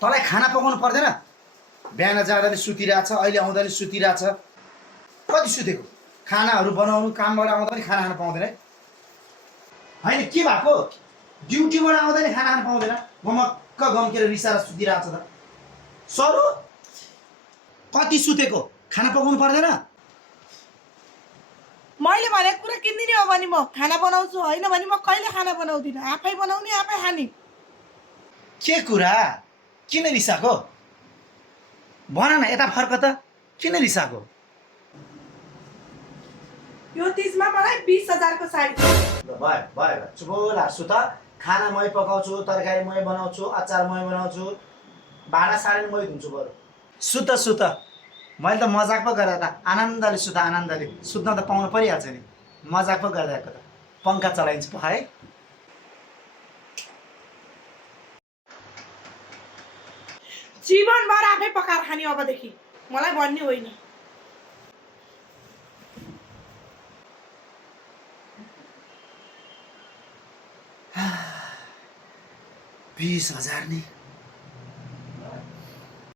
तँलाई खाना पकाउनु पर्दैन? बिहान जाँदा नि सुतिरहेछ, अहिले आउँदा नि सुतिरहेछ। कति सुतेको? खानाहरू बनाउनु, कामबाट आउँदा पनि खाना खान पाउँदैन है? होइन के भएको? ड्युटीबाट आउँदा नि खाना खान पाउँदैन? मक्क गम्केर रिसाएर सुतिरहेछ त। सरो कति सुतेको? खाना पकाउनु पर्दैन? मैले भनेको कुरा किन्दिनँ हो भने म खाना बनाउँछु, होइन भने म कहिले खाना बनाउँदिनँ। आफै बनाउने आफै खाने। के कुरा? किन रिसाएको? भन न, यता फर्क त। किन रिसाएको? यो तिजमा मलाई 20,000 को साडी। भयो भयो, चुप लाग्छु त। खाना मै पकाउँछु, तरकारी मै बनाउँछु, अचार मै बनाउँछु, भाँडा साडी मै धुन्छु। बरु सुत सुत। मैले त मजाक पो गरेँ त। आनन्दले सुत, आनन्दले सुत्न त पाउनु परिहाल्छ नि। मजाक पो गरिरहेको त। पङ्खा चलाइन्छ पो है। जीवनभर आफै पकाएर खाने अबदेखि, मलाई भन्ने होइन। 20,000 नि